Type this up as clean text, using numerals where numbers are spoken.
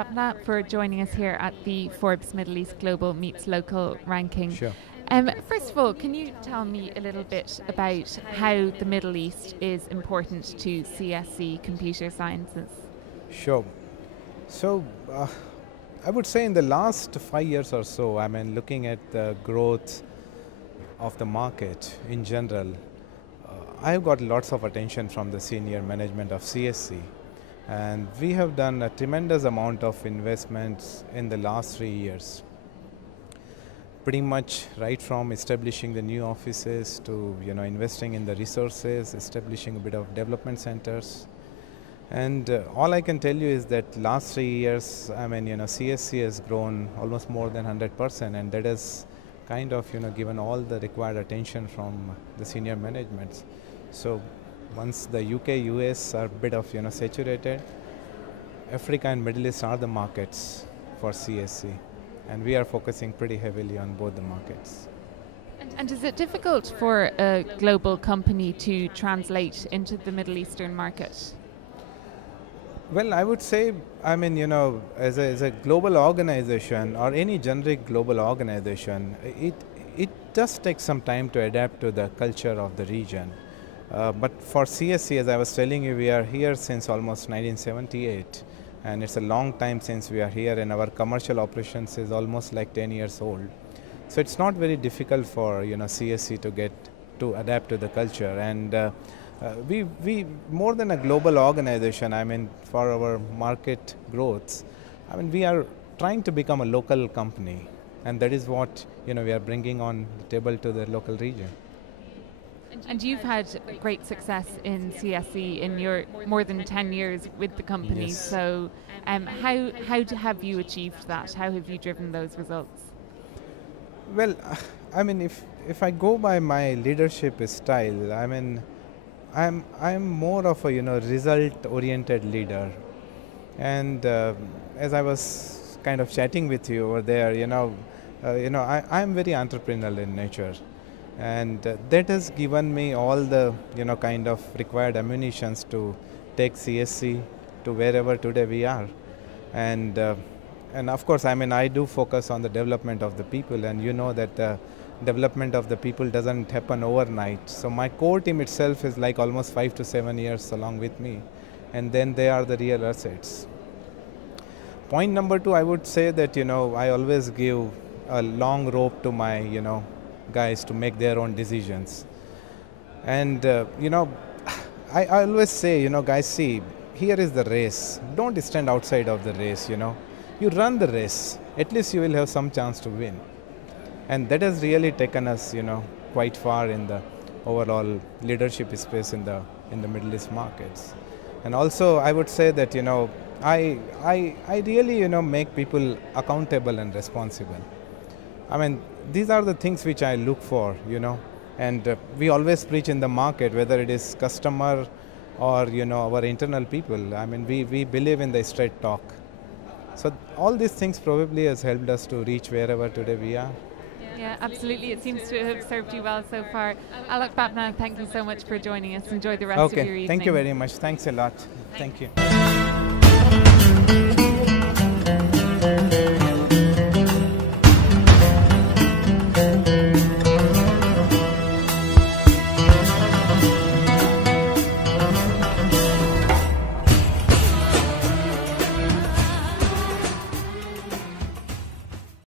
Bapna, for joining us here at the Forbes Middle East Global Meets Local ranking. Sure. First of all, can you tell me a little bit about how the Middle East is important to CSC Computer Sciences? Sure. So, I would say in the last 5 years or so, looking at the growth of the market in general, I've got lots of attention from the senior management of CSC. And we have done a tremendous amount of investments in the last 3 years. Pretty much right from establishing the new offices to investing in the resources, establishing a bit of development centers. And all I can tell you is that last 3 years, CSC has grown almost more than 100%, and that has kind of given all the required attention from the senior management. So once the UK, US are a bit of saturated, Africa and Middle East are the markets for CSC, and we are focusing pretty heavily on both the markets. And is it difficult for a global company to translate into the Middle Eastern market? Well, I would say, as a global organization or any generic global organization, it does take some time to adapt to the culture of the region. But for CSC, as I was telling you, we are here since almost 1978, and it's a long time since we are here, and our commercial operations is almost like 10 years old. So it's not very difficult for CSC to adapt to the culture, and we more than a global organization. For our market growth, we are trying to become a local company, and that is what we are bringing on the table to the local region. And you've had great success in CSC in your more than 10 years with the company. Yes. So how have you achieved that? How have you driven those results? Well, if I go by my leadership style, I'm more of a result-oriented leader. And as I was kind of chatting with you over there, I'm very entrepreneurial in nature. And that has given me all the kind of required ammunitions to take CSC to wherever today we are. And of course, I do focus on the development of the people, and that the development of the people doesn't happen overnight. So my core team itself is like almost 5 to 7 years along with me, and then they are the real assets. Point number 2, I would say that I always give a long rope to my guys to make their own decisions. And I always say, guys, see, here is the race. Don't stand outside of the race. You run the race. At least you will have some chance to win. And that has really taken us quite far in the overall leadership space in the Middle East markets. And also I would say that I really make people accountable and responsible. These are the things which I look for, and we always preach in the market, whether it is customer or our internal people. We believe in the straight talk. So all these things probably has helped us to reach wherever today we are. Yeah, absolutely. It seems to have served you well so far. Alok, Bapna, thank you so much for joining us. Enjoy the rest of your evening. Thank you very much. Thanks a lot. Thank you.